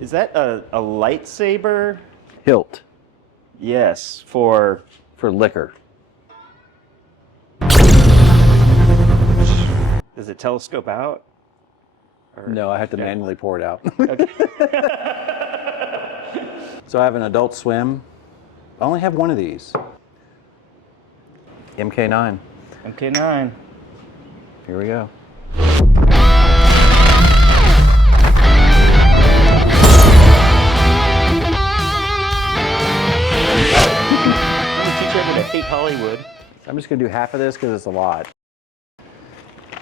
Is that a lightsaber? Hilt. Yes, for liquor. Does it telescope out? Or... No, I have to manually pour it out. Okay. So I have an Adult Swim. I only have one of these. MK9. MK9. Here we go. I hate Hollywood. I'm just going to do half of this because it's a lot.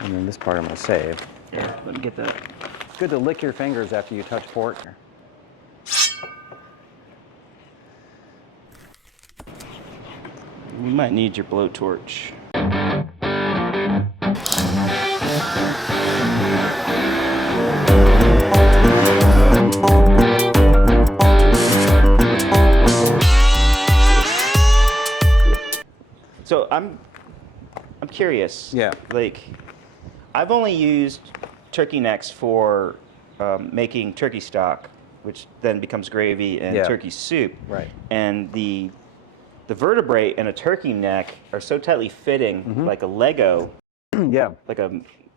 And then this part I'm going to save. Yeah, let me get that. It's good to lick your fingers after you touch pork. We might need your blowtorch. So I'm curious. Yeah. Like, I've only used turkey necks for making turkey stock, which then becomes gravy and turkey soup. Right. And the vertebrae in a turkey neck are so tightly fitting, like a Lego. Yeah.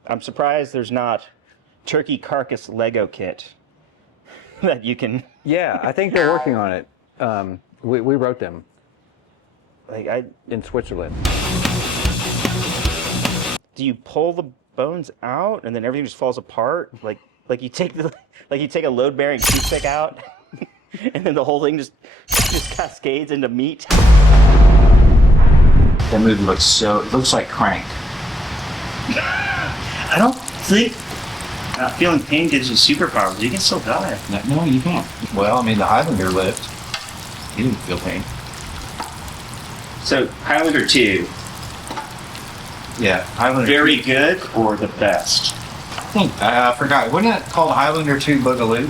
I'm surprised there's not turkey carcass Lego kit that you can. Yeah, I think they're working on it. We wrote them. In Switzerland. Do you pull the bones out and then everything just falls apart? Like you take a load-bearing toothpick out, and then the whole thing just cascades into meat. That movie looks like Crank. I don't think feeling pain gives you superpowers. You can still die. No, you can't. Well, I mean, the Highlander lived. He didn't feel pain. So, Highlander 2. Yeah, Highlander Very 2. good or the best? I forgot. Wasn't it called Highlander 2 Boogaloo?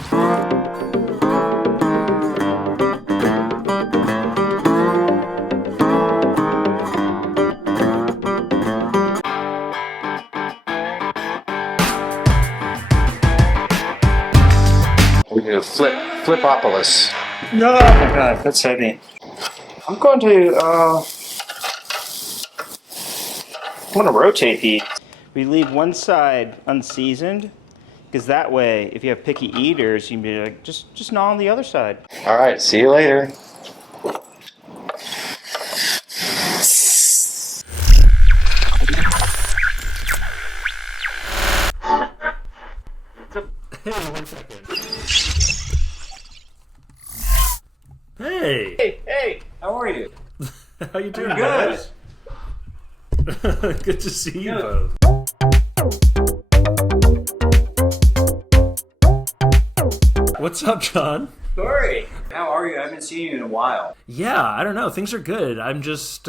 We do Flipopolis. No, oh my god, that's heavy. I'm going to rotate these. We leave one side unseasoned, because that way, if you have picky eaters, you can be like, just gnaw on the other side. All right, see you later. Hey, 1 second. Hey! Hey, how are you? How you doing, Good. guys? Good to see you both. What's up, John? Corey, how are you? I haven't seen you in a while. Yeah, I don't know. Things are good. I'm just,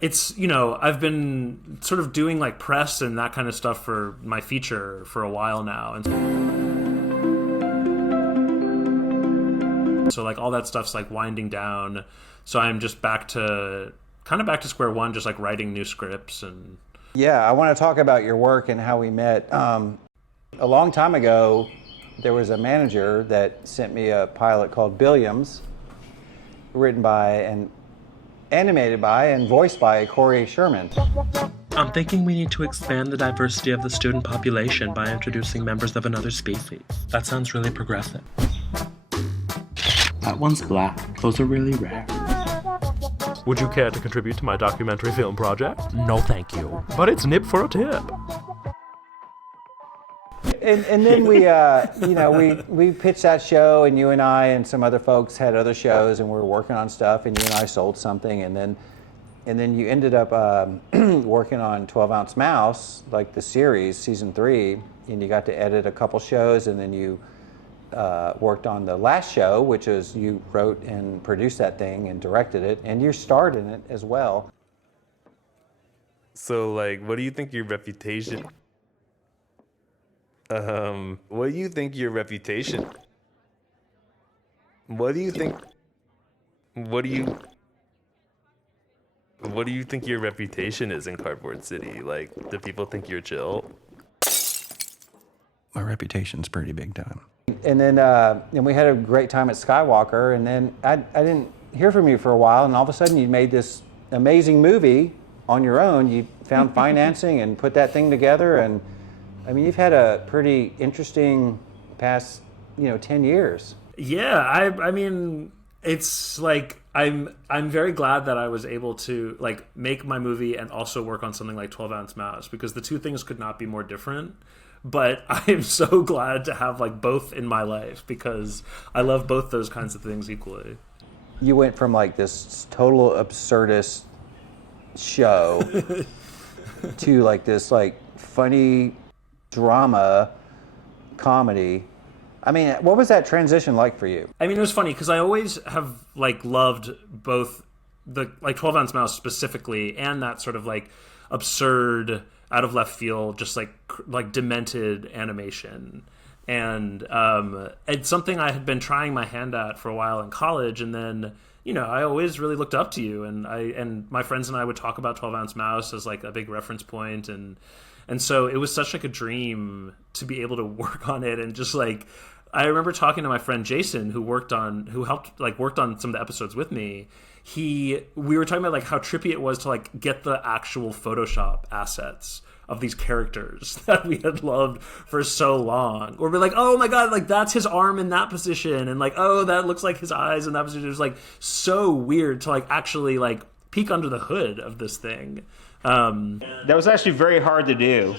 it's, I've been sort of doing like press and that kind of stuff for my feature for a while now. And so like all that stuff's like winding down. So I'm just back to square one, just like writing new scripts and. Yeah, I want to talk about your work and how we met. A long time ago, there was a manager that sent me a pilot called Billiams, written by and animated by and voiced by Corey Sherman. I'm thinking we need to expand the diversity of the student population by introducing members of another species. That sounds really progressive. That one's black. Those are really rare. Would you care to contribute to my documentary film project? No, thank you. But it's nip for a tip. And then we pitched that show, and you and I and some other folks had other shows, and we were working on stuff, and you and I sold something, and then you ended up working on 12 Ounce Mouse, like the series, season 3, and you got to edit a couple shows, and then you worked on the last show, which is you wrote and produced that thing and directed it, and you starred in it as well. So, like, what do you think your reputation... what do you think your reputation... What do you think your reputation is in Cardboard City? Like, do people think you're chill? my reputation's pretty big time. And then and we had a great time at Skywalker, and then I didn't hear from you for a while, and all of a sudden you made this amazing movie on your own. You found financing and put that thing together, and I mean, you've had a pretty interesting past, 10 years. Yeah, I mean, it's like I'm very glad that I was able to like make my movie and also work on something like 12-ounce mouse, because the two things could not be more different. But I am so glad to have like both in my life, because I love both those kinds of things equally. You went from like this total absurdist show to like this like funny drama comedy. I mean, what was that transition like for you? I mean, it was funny because I always have like loved both the like 12-ounce mouse specifically and that sort of like absurd, out of left field, just like demented animation. And it's something I had been trying my hand at for a while in college, and then I always really looked up to you, and my friends and I would talk about 12-ounce mouse as like a big reference point, and so it was such like a dream to be able to work on it. And just like I remember talking to my friend Jason, who worked on some of the episodes with me. We were talking about like how trippy it was to like get the actual Photoshop assets of these characters that we had loved for so long, or be like, oh my god, like that's his arm in that position, and like, oh, that looks like his eyes in that position. It was like so weird to like actually like peek under the hood of this thing. That was actually very hard to do.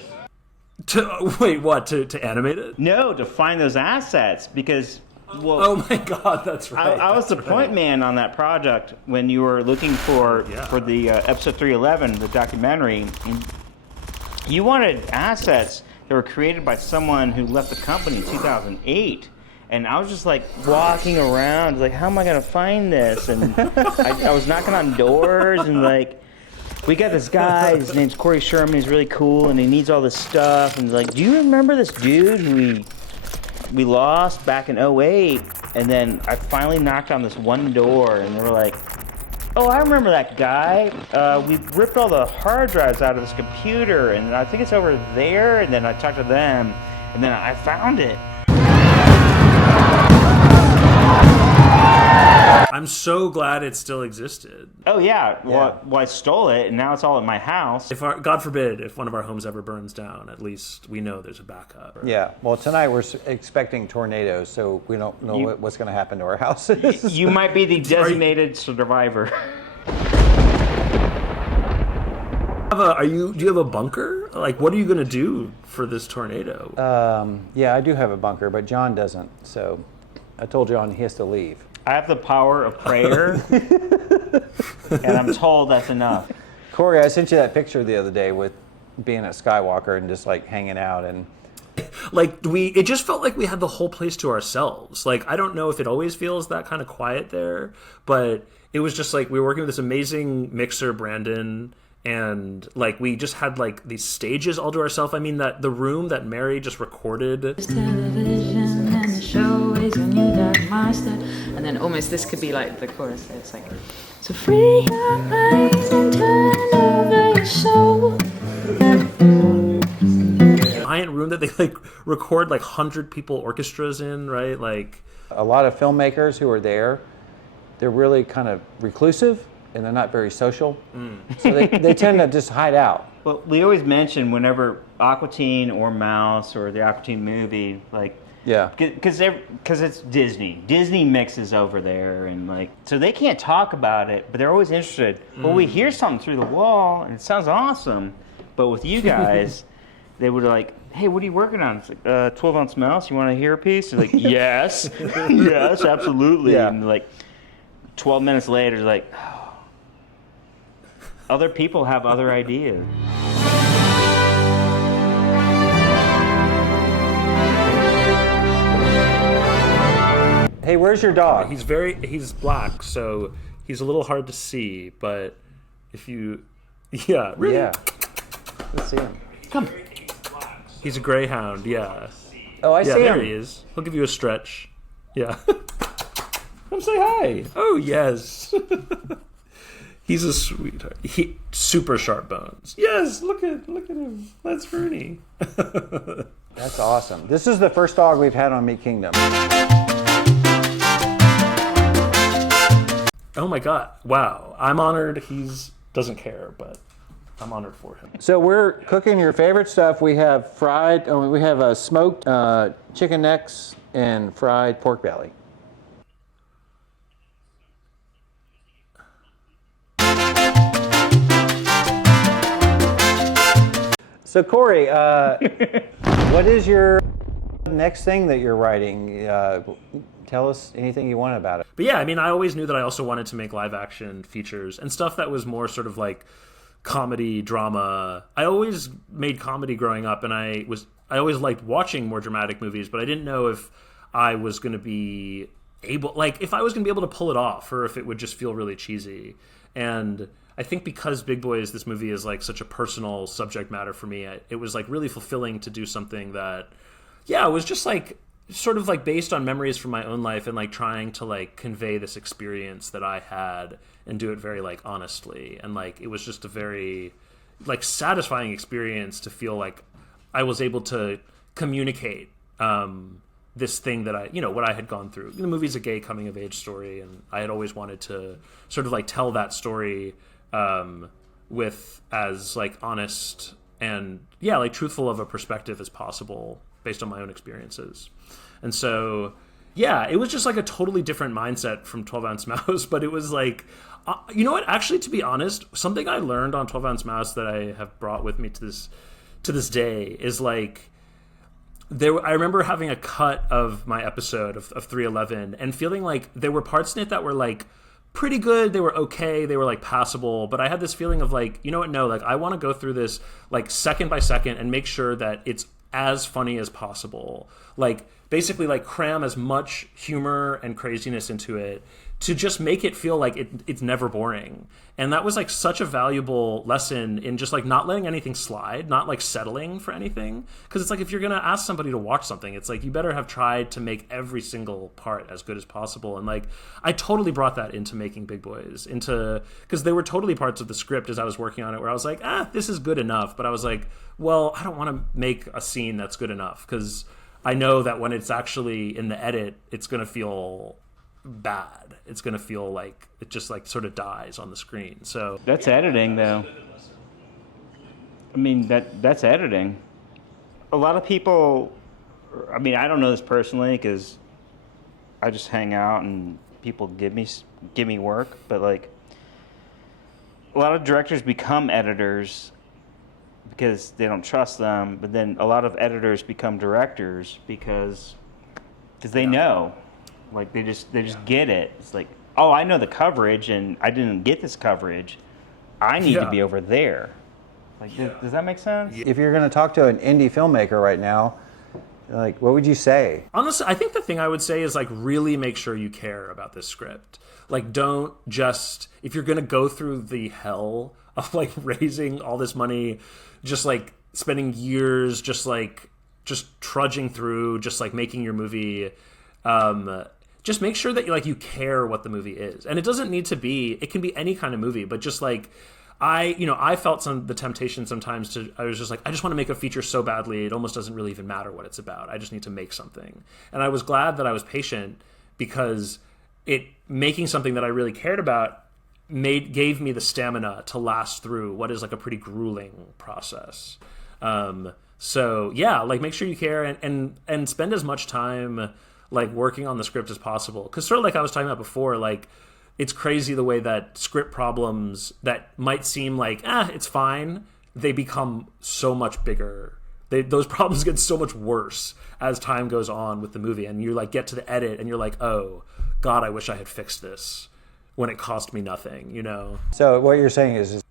To animate it? No, to find those assets, because oh my god, that's right. I was the point man on that project when you were looking for the episode 311, the documentary. And you wanted assets that were created by someone who left the company in 2008. And I was just like walking around, like, how am I going to find this? And I was knocking on doors, and like, we got this guy, his name's Sherman, he's really cool, and he needs all this stuff. And like, do you remember this dude who we lost back in 2008? And then I finally knocked on this one door, and they were like, oh, I remember that guy. We ripped all the hard drives out of this computer, and I think it's over there. And then I talked to them, and then I found it. I'm so glad it still existed. Oh yeah, well, I stole it, and now it's all at my house. God forbid, if one of our homes ever burns down, at least we know there's a backup. Yeah, well, tonight we're expecting tornadoes, so we don't know what's going to happen to our houses. You might be the designated survivor. Do you have a bunker? Like, what are you going to do for this tornado? Yeah, I do have a bunker, but John doesn't, so I told John he has to leave. I have the power of prayer, and I'm told that's enough. Corey, I sent you that picture the other day with being at Skywalker and just like hanging out, and like it just felt like we had the whole place to ourselves. Like, I don't know if it always feels that kind of quiet there, but it was just like we were working with this amazing mixer, Brandon, and like we just had like these stages all to ourselves. I mean, that the room that Mary just recorded. Television and the show is a new dark master. And then almost this could be like the chorus. So it's like, so free your mind and turn over your soul. Giant room that they like record like 100 people orchestras in, right? Like a lot of filmmakers who are there, they're really kind of reclusive and they're not very social. So they tend to just hide out. Well, we always mention whenever Aqua Teen or Mouse or the Aqua Teen movie, like, yeah, because it's Disney. Disney mixes over there, and like, so they can't talk about it, but they're always interested. Well, we hear something through the wall, and it sounds awesome. But with you guys, they would like, hey, what are you working on? It's like 12-ounce mouse. You want to hear a piece? They're like, yes, yes, absolutely. Yeah. And like 12 minutes later, they're like, oh, other people have other ideas. Hey, where's your dog? He's black, so he's a little hard to see, but if you, yeah, really? Yeah. Let's see him. Come. He's a greyhound, yeah. Oh, I see him. Yeah, there he is. He'll give you a stretch. Yeah. Come say hi. Oh, yes. He's a sweetheart. Super sharp bones. Yes, look at him. That's Fernie. That's awesome. This is the first dog we've had on Meat Kingdom. Oh my god! Wow, I'm honored. He's doesn't care, but I'm honored for him. So we're cooking your favorite stuff. We have smoked chicken necks and fried pork belly. So Corey, what is your next thing that you're writing? Tell us anything you want about it. But yeah, I mean, I always knew that I also wanted to make live action features and stuff that was more sort of like comedy, drama. I always made comedy growing up, and I always liked watching more dramatic movies, but I didn't know if I was going to be able, like, if I was going to be able to pull it off, or if it would just feel really cheesy. And I think because Big Boys, this movie is like such a personal subject matter for me, it was like really fulfilling to do something that, yeah, it was just like sort of like based on memories from my own life and like trying to like convey this experience that I had and do it very like honestly. And like it was just a very like satisfying experience to feel like I was able to communicate this thing that I, you know, what I had gone through. The movie's a gay coming of age story, and I had always wanted to sort of like tell that story with as like honest and yeah, like truthful of a perspective as possible based on my own experiences. And so, yeah, it was just like a totally different mindset from 12 Ounce Mouse, but it was like, you know what, actually, to be honest, something I learned on 12 Ounce Mouse that I have brought with me to this day is like, I remember having a cut of my episode of 311 and feeling like there were parts in it that were like pretty good, they were okay, they were like passable, but I had this feeling of like, you know what, no, like I want to go through this like second by second and make sure that it's as funny as possible. Like basically like cram as much humor and craziness into it to just make it feel like it's never boring. And that was like such a valuable lesson in just like not letting anything slide, not like settling for anything. Because it's like if you're going to ask somebody to watch something, it's like you better have tried to make every single part as good as possible. And like I totally brought that into making Big Boys, because there were totally parts of the script as I was working on it where I was like, this is good enough. But I was like, well, I don't want to make a scene that's good enough, because I know that when it's actually in the edit, it's going to feel bad. It's going to feel like it just like sort of dies on the screen. So that's editing, though. I mean, that's editing. A lot of people, I mean, I don't know this personally because I just hang out and people give me work, but like a lot of directors become editors because they don't trust them, but then a lot of editors become directors because they know. Like they just get it. It's like, oh, I know the coverage, and I didn't get this coverage. I need to be over there. Like, does that make sense? If you're going to talk to an indie filmmaker right now, like, what would you say? Honestly, I think the thing I would say is like really make sure you care about this script. Like, don't just, if you're going to go through the hell of like raising all this money, just like spending years, just trudging through, just like making your movie. Just make sure that you care what the movie is. And it doesn't need to be, it can be any kind of movie, but just like, I felt the temptation sometimes I was just like, I just want to make a feature so badly, it almost doesn't really even matter what it's about. I just need to make something. And I was glad that I was patient, because making something that I really cared about gave me the stamina to last through what is like a pretty grueling process. So yeah, like make sure you care and spend as much time like working on the script as possible, because sort of like I was talking about before, like it's crazy the way that script problems that might seem like it's fine, they become so much bigger. Those problems get so much worse as time goes on with the movie, and you like get to the edit and you're like, oh god, I wish I had fixed this when it cost me nothing, you know. So what you're saying is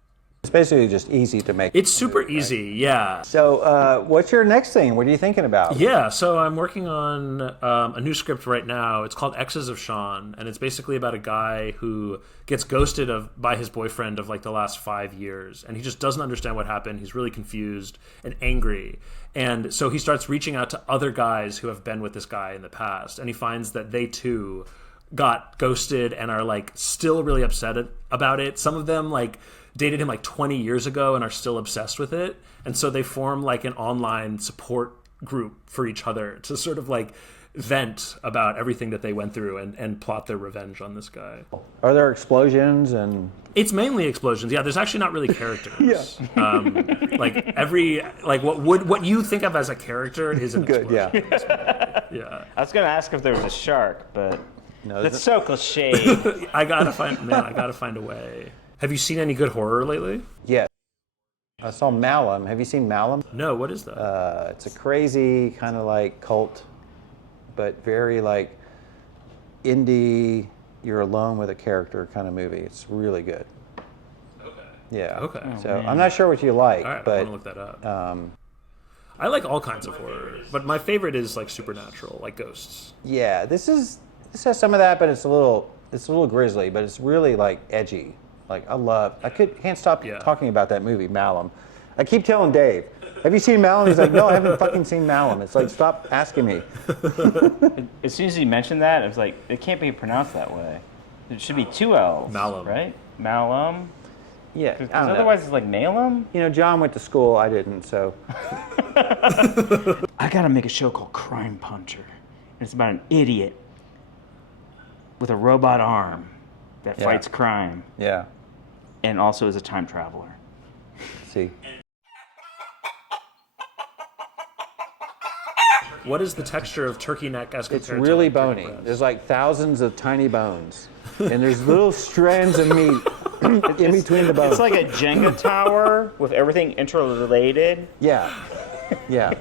it's basically just easy to make. It's super easy, right? Yeah. So what's your next thing? What are you thinking about? Yeah, so I'm working on a new script right now. It's called Exes of Sean, and it's basically about a guy who gets ghosted by his boyfriend of like the last 5 years, and he just doesn't understand what happened. He's really confused and angry. And so he starts reaching out to other guys who have been with this guy in the past, and he finds that they too got ghosted and are like still really upset about it. Some of them like dated him like 20 years ago and are still obsessed with it. And so they form like an online support group for each other to sort of like vent about everything that they went through and plot their revenge on this guy. Are there explosions and? It's mainly explosions. Yeah, there's actually not really characters. What you think of as a character is an Good, explosion. yeah. Yeah. I was going to ask if there was a shark, but No, that's so cliche. I gotta find a way. Have you seen any good horror lately? Yeah. I saw Malum. Have you seen Malum? No, what is that? It's a crazy kind of like cult, but very like indie, you're alone with a character kind of movie. It's really good. Okay. Yeah. Okay. So I'm not sure what you like, All right, I but want to look that up. I like all kinds of horror, but my favorite is like supernatural, like ghosts. yeah, this has some of that, but it's a little grisly, but it's really like edgy. Like I can't stop talking about that movie, Malum. I keep telling Dave, have you seen Malum? He's like, no, I haven't fucking seen Malum. It's like, stop asking me. As soon as he mentioned that, I was like, it can't be pronounced that way. It should be 2 L's. Malum. Right? Malum? Yeah, Because I don't know. otherwise it's like Malum? You know, John went to school, I didn't, so. I gotta make a show called Crime Puncher. It's about an idiot with a robot arm that Yeah. fights crime Yeah, and also is a time traveler. see. What is the texture of turkey neck as compared It's to really like, turkey bony. breast? There's like thousands of tiny bones, and there's little strands of meat in between the bones. It's like a Jenga tower with everything interrelated. Yeah, yeah.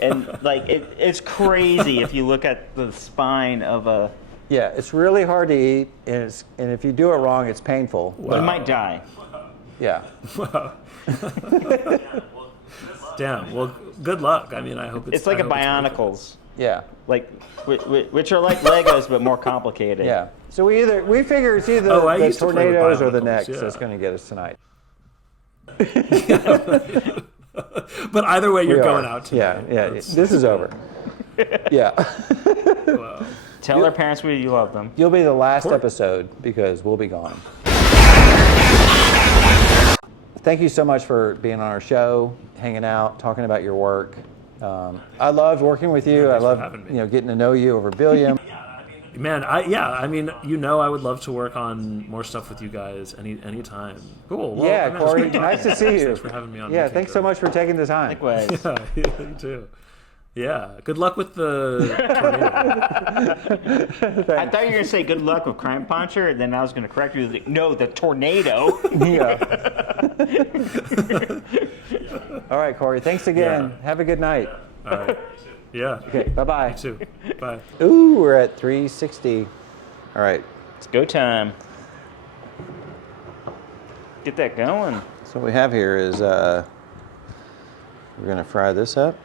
And like it's crazy if you look at the spine of a. Yeah, it's really hard to eat, and if you do it wrong, it's painful. You might die. Yeah. Damn. Well, good luck. I mean, I hope It's like a I hope it's worth it. Bionicles, Yeah. like which are like Legos but more complicated. Yeah. So we figure it's either Oh, I the used to play with tornadoes or the Bionicles, necks yeah. that's going to get us tonight. But either way, you're We going are. out tonight. Yeah. This is over. Yeah. Wow. Tell their parents you love them. You'll be the last episode because we'll be gone. Thank you so much for being on our show, hanging out, talking about your work. I loved working with you. I Thanks for love having me. getting to know you over Billiam. Man, I mean, I would love to work on more stuff with you guys anytime. Cool. Well, Yeah, man, it was Corey, great talking nice to you. see you. Thanks for having me on. Yeah, Weekend thanks so Girl. much for taking the time. Likewise. Yeah, you too. Yeah. Good luck with the tornado. I thought you were gonna say good luck with Crime Puncher, and then I was gonna correct you. Like, no, the tornado. Yeah. All right, Corey. Thanks again. Yeah. Have a good night. All right. Yeah. Okay. Bye-bye. You too. Bye. Ooh, we're at 360. All right. It's go time. Get that going. So what we have here is we're gonna fry this up.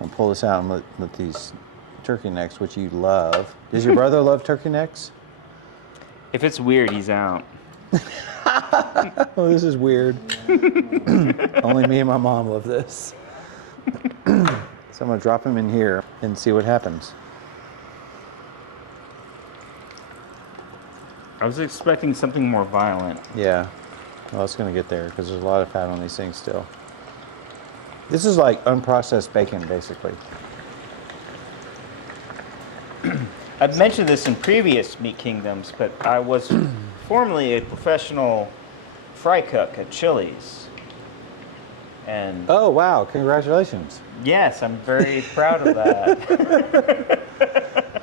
I'll pull this out and let these turkey necks, which you love. Does your brother love turkey necks? If it's weird, he's out. Oh, this is weird. Only me and my mom love this. So I'm gonna drop them in here and see what happens. I was expecting something more violent. Yeah. Well, it's gonna get there because there's a lot of fat on these things still. This is like unprocessed bacon, basically. I've mentioned this in previous Meat Kingdoms, but I was formerly a professional fry cook at Chili's. And Oh, wow. Congratulations. yes, I'm very proud of that.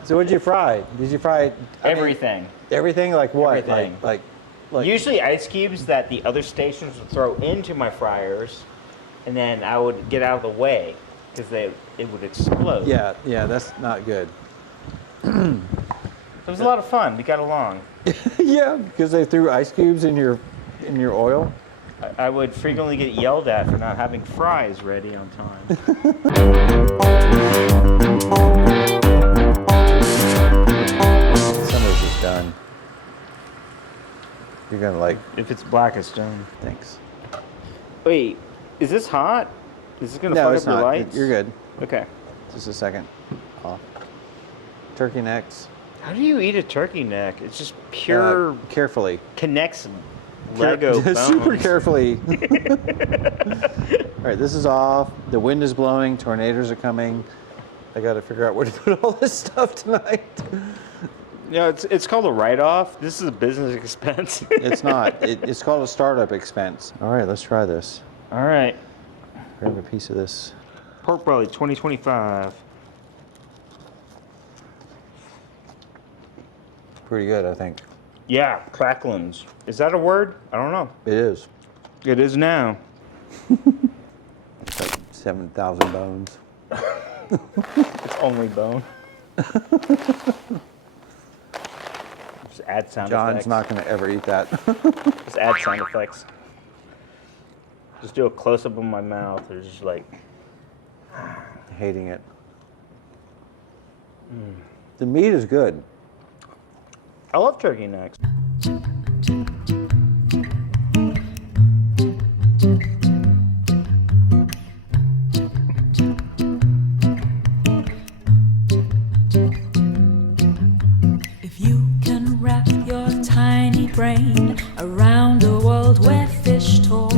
So what'd you fry? Did you fry Everything. everything? Like what? Everything. Like Usually ice cubes that the other stations would throw into my fryers, and then I would get out of the way because it would explode. Yeah, that's not good. It was a lot of fun. We got along. Yeah, because they threw ice cubes in your oil. I would frequently get yelled at for not having fries ready on time. Some of this is done. You're gonna like. If it's black, it's done. Thanks. Wait, is this hot? Is this gonna No, fuck it's up your not. lights? You're good. Okay. Just a second. Off. Turkey necks. How do you eat a turkey neck? It's just pure Carefully. connects Lego bones. Super carefully. All right, this is off. The wind is blowing. Tornadoes are coming. I got to figure out where to put all this stuff tonight. Yeah, it's called a write-off. This is a business expense. It's not. It's called a startup expense. All right, let's try this. All right. Grab a piece of this. Pork belly 2025. Pretty good, I think. Yeah, cracklins. Is that a word? I don't know. It is. It is now. It's like 7,000 bones. It's only bone. Just add sound John's effects. not going to ever eat that. Just add sound effects. Just do a close-up of my mouth. Or just like... Hating it. The meat is good. I love turkey necks. If you can wrap your tiny brain around a world where fish talk,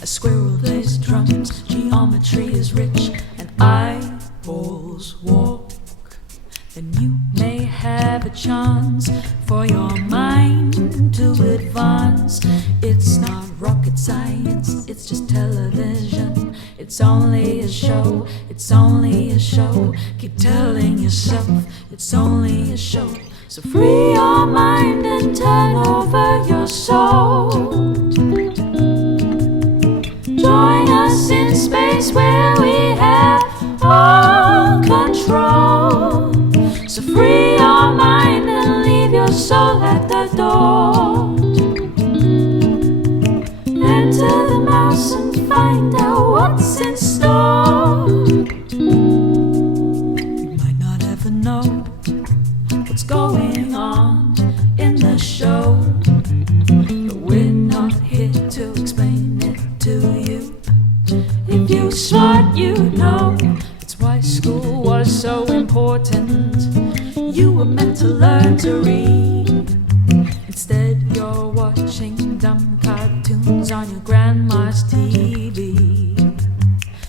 a squirrel plays drums, geometry is rich, and eyeballs walk, then you may have a chance for your mind to advance. It's not rocket science, it's just television. It's only a show, it's only a show. Keep telling yourself it's only a show. So free your mind and turn over your soul. Join us in space where we have all control. So free your mind and leave your soul at the door. Enter the mouse and find out what's in store. You might not ever know what's going on in the show, but we're not here to explain it to you. If you're smart, you know it's why school was so important. You were meant to learn to read. Instead, you're watching dumb cartoons on your grandma's TV.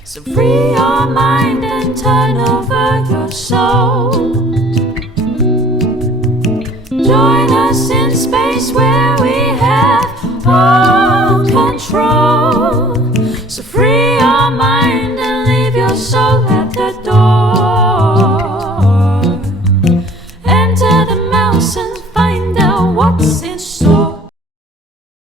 So free your mind and turn over your soul. Join us in space where we have all control. So free